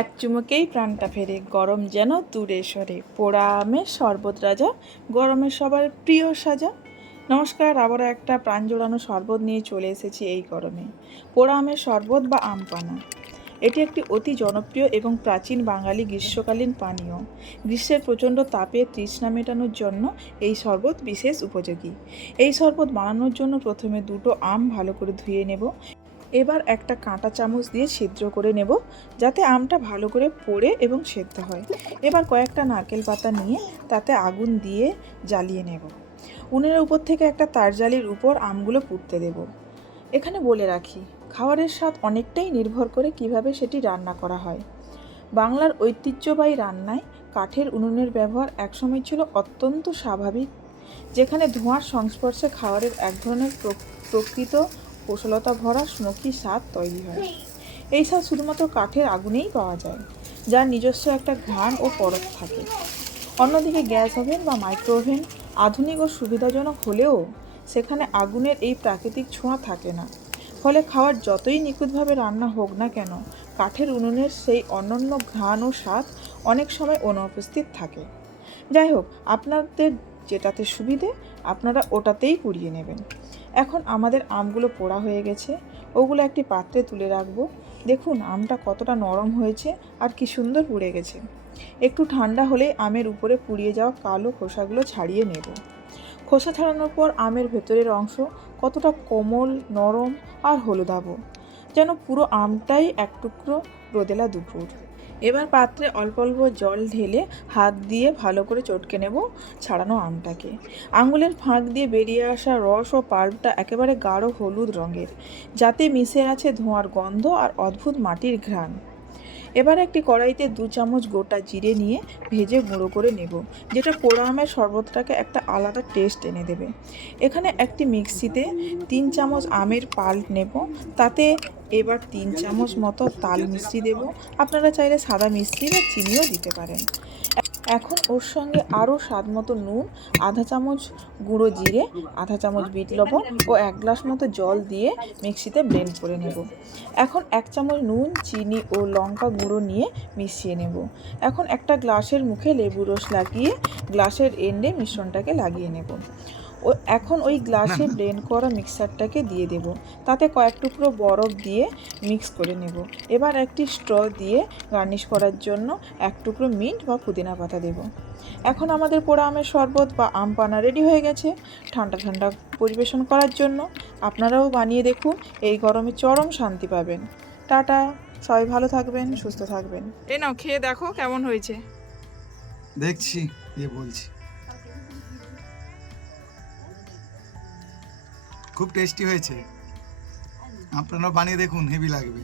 এক চুমুকেই প্রাণটা ফেরে, গরম যেন দূরে সরে, পোড়া আমের শরবত রাজা, গরমের সবার প্রিয় সাজা। নমস্কার, আবারও একটা প্রাণ জোড়ানো শরবত নিয়ে চলে এসেছি এই গরমে। পোড়া আমের শরবত বা আম পানা, এটি একটি অতি জনপ্রিয় এবং প্রাচীন বাঙালি গ্রীষ্মকালীন পানীয়। গ্রীষ্মের প্রচণ্ড তাপে তৃষ্ণা মেটানোর জন্য এই শরবত বিশেষ উপযোগী। এই শরবত বানানোর জন্য প্রথমে দুটো আম ভালো করে ধুয়ে নেব। এবার একটা কাঁটা চামচ দিয়ে ছিদ্র করে নেব, যাতে আমটা ভালো করে পোড়ে এবং সেদ্ধ হয়। এবার কয়েকটা নারকেল পাতা নিয়ে তাতে আগুন দিয়ে জ্বালিয়ে নেব। উনুনের উপর থেকে একটা তারজালির উপর আমগুলো পুড়তে দেব। এখানে বলে রাখি, খাবারের স্বাদ অনেকটাই নির্ভর করে কিভাবে সেটি রান্না করা হয়। বাংলার ঐতিহ্যবাহী রান্নায় কাঠের উনুনের ব্যবহার একসময় ছিল অত্যন্ত স্বাভাবিক, যেখানে ধোঁয়ার সংস্পর্শে খাবারের এক ধরনের প্রকৃত কুশলতা ভরা স্মোকি স্বাদ তৈরি হয়। এই স্বাদ শুধুমাত্র কাঠের আগুনেই পাওয়া যায়, যার নিজস্ব একটা ঘ্রাণ ও পরত থাকে। অন্যদিকে গ্যাস ওভেন বা মাইক্রো ওভেন আধুনিক ও সুবিধাজনক হলেও সেখানে আগুনের এই প্রাকৃতিক ছোঁয়া থাকে না। ফলে খাবার যতই নিখুঁতভাবে রান্না হোক না কেন, কাঠের উনুনের সেই অনন্য ঘ্রাণ ও স্বাদ অনেক সময় অনুপস্থিত থাকে। যাই হোক, আপনাদের যেটাতে সুবিধে আপনারা ওটাতেই পুড়িয়ে নেবেন। এখন আমাদের আমগুলো পোড়া হয়ে গেছে, ওগুলো একটি পাত্রে তুলে রাখবো। দেখুন আমটা কতটা নরম হয়েছে আর কি সুন্দর পুড়ে গেছে। একটু ঠান্ডা হলেই আমের উপরে পুড়িয়ে যাওয়া কালো খোসাগুলো ছাড়িয়ে নেব। খোসা ছাড়ানোর পর আমের ভেতরের অংশ কতটা কোমল, নরম আর হলুদাভ, যেন পুরো আমটাই এক টুকরো রোদেলা দুপুর। এবার পাত্রে অল্প অল্প জল ঢেলে হাত দিয়ে ভালো করে চটকে নেব ছাড়ানো আমটাকে। আঙুলের ফাঁক দিয়ে বেরিয়ে আসা রস ও পাল্পটা একেবারে গাঢ় হলুদ রঙের, যাতে মিশে আছে ধোঁয়ার গন্ধ আর অদ্ভুত মাটির ঘ্রাণ। এবার একটি কড়াইতে 2 চামচ গোটা জিরে নিয়ে ভেজে গুঁড়ো করে নেব, যেটা পোড়া আমের শরবতটাকে একটা আলাদা টেস্ট এনে দেবে। এখানে একটি মিক্সিতে 3 চামচ আমের পাল্প নেব, তাতে এবার 3 চামচ মতো তাল মিশ্রি দেব। আপনারা চাইলে সাদা মিশ্রি বা চিনিও দিতে পারেন। এখন ওর সঙ্গে আরও স্বাদ মতো নুন, আধা চামচ গুঁড়ো জিরে, আধা চামচ বিট লবণ ও 1 গ্লাস মতো জল দিয়ে মিক্সিতে ব্লেন্ড করে নেব। এখন 1 চামচ নুন, চিনি ও লঙ্কা গুঁড়ো নিয়ে মিশিয়ে নেব। এখন একটা গ্লাসের মুখে লেবু রস লাগিয়ে গ্লাসের এন্ডে মিশ্রণটাকে লাগিয়ে নেব। এখন ওই গ্লাসে ব্লেন্ড করা মিক্সারটাকে দিয়ে দেব, তাতে কয়েক টুকরো বরফ দিয়ে মিক্স করে নেব। এবার একটি স্ট্র দিয়ে গার্নিশ করার জন্য 1 টুকরো মিন্ট বা পুদিনা পাতা দেব। এখন আমাদের পোড়া আমের শরবত বা আম পানা রেডি হয়ে গেছে ঠান্ডা ঠান্ডা পরিবেশন করার জন্য। আপনারাও বানিয়ে দেখুন, এই গরমে চরম শান্তি পাবেন। টাটা, সবাই ভালো থাকবেন, সুস্থ থাকবেন। এই নাও, খেয়ে দেখো কেমন হয়েছে। দেখছি, বলছি খুব টেস্টি হয়েছে। আপনারাও বানিয়ে দেখুন, হেভি লাগবে।